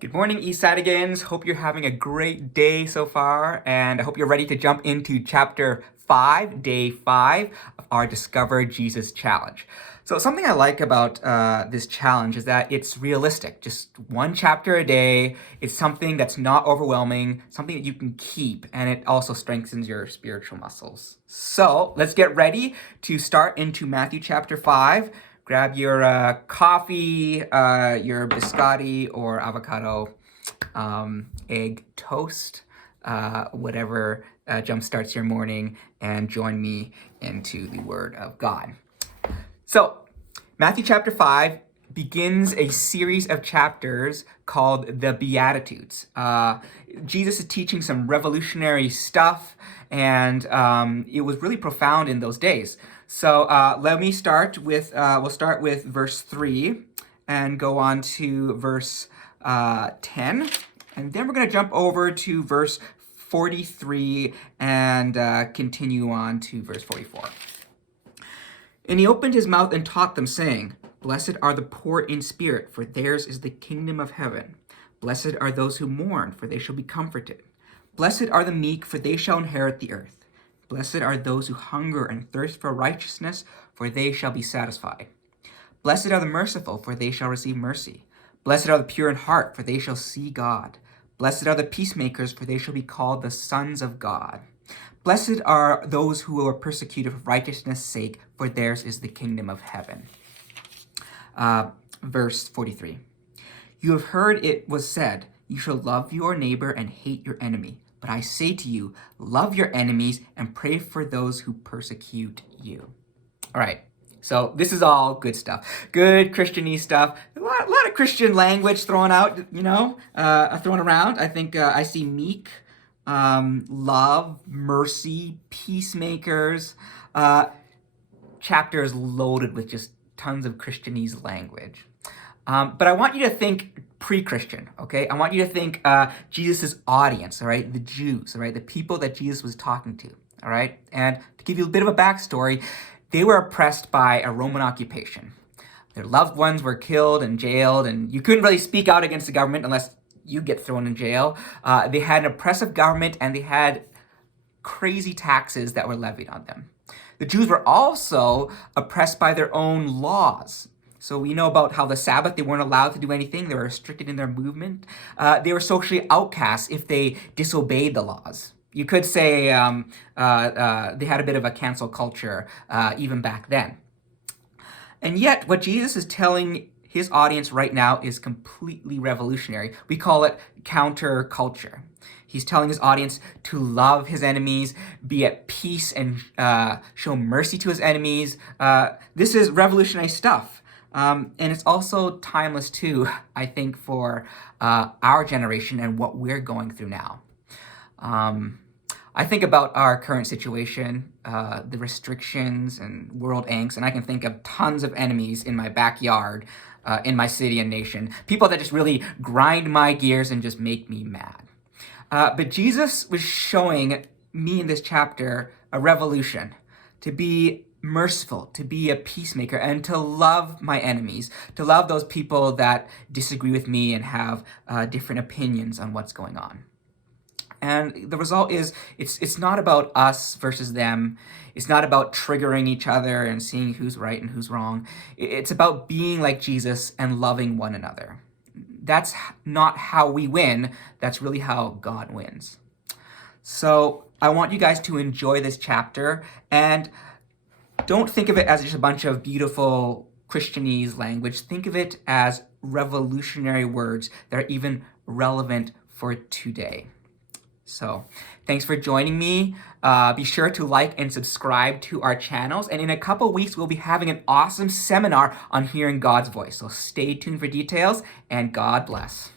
Good morning, Eastsidegans. Hope you're having a great day so far, and I hope you're ready to jump into chapter 5, day 5 of our Discover Jesus challenge. So something I like about this challenge is that it's realistic. Just one chapter a day. It's something that's not overwhelming, something that you can keep, and it also strengthens your spiritual muscles. So let's get ready to start into Matthew chapter 5. Grab your coffee, your biscotti or avocado, egg toast, whatever jumpstarts your morning, and join me into the Word of God. So, Matthew chapter 5 begins a series of chapters called the Beatitudes. Jesus is teaching some revolutionary stuff, and it was really profound in those days. So let me start with, we'll start with verse 3 and go on to verse 10. And then we're going to jump over to verse 43 and continue on to verse 44. And he opened his mouth and taught them, saying, Blessed are the poor in spirit, for theirs is the kingdom of heaven. Blessed are those who mourn, for they shall be comforted. Blessed are the meek, for they shall inherit the earth. Blessed are those who hunger and thirst for righteousness, for they shall be satisfied. Blessed are the merciful, for they shall receive mercy. Blessed are the pure in heart, for they shall see God. Blessed are the peacemakers, for they shall be called the sons of God. Blessed are those who are persecuted for righteousness' sake, for theirs is the kingdom of heaven. Verse 43. You have heard it was said, you shall love your neighbor and hate your enemy. But I say to you, love your enemies and pray for those who persecute you. All right, so this is all good stuff. Good Christian-y stuff. A lot of Christian language thrown out, thrown around. I think I see meek, love, mercy, peacemakers. Chapters loaded with just tons of Christianese language. But I want you to think pre-Christian, okay? I want you to think Jesus' audience, all right? The Jews, all right? The people that Jesus was talking to, all right? And to give you a bit of a backstory, they were oppressed by a Roman occupation. Their loved ones were killed and jailed, and you couldn't really speak out against the government unless you get thrown in jail. They had an oppressive government, and they had crazy taxes that were levied on them. The Jews were also oppressed by their own laws. So we know about how the Sabbath, they weren't allowed to do anything. They were restricted in their movement. They were socially outcast if they disobeyed the laws. You could say they had a bit of a cancel culture even back then. And yet, what Jesus is telling his audience right now is completely revolutionary. We call it counterculture. He's telling his audience to love his enemies, be at peace, and show mercy to his enemies. This is revolutionary stuff. And it's also timeless too, I think, for our generation and what we're going through now. I think about our current situation, the restrictions and world angst, and I can think of tons of enemies in my backyard, in my city and nation. People that just really grind my gears and just make me mad. But Jesus was showing me in this chapter a revolution, to be merciful, to be a peacemaker, and to love my enemies, to love those people that disagree with me and have different opinions on what's going on. And the result is, it's not about us versus them. It's not about triggering each other and seeing who's right and who's wrong. It's about being like Jesus and loving one another. That's not how we win. That's really how God wins. So I want you guys to enjoy this chapter, and don't think of it as just a bunch of beautiful Christianese language. Think of it as revolutionary words that are even relevant for today. So thanks for joining me. Be sure to like and subscribe to our channels. And in a couple weeks, we'll be having an awesome seminar on hearing God's voice. So stay tuned for details, and God bless.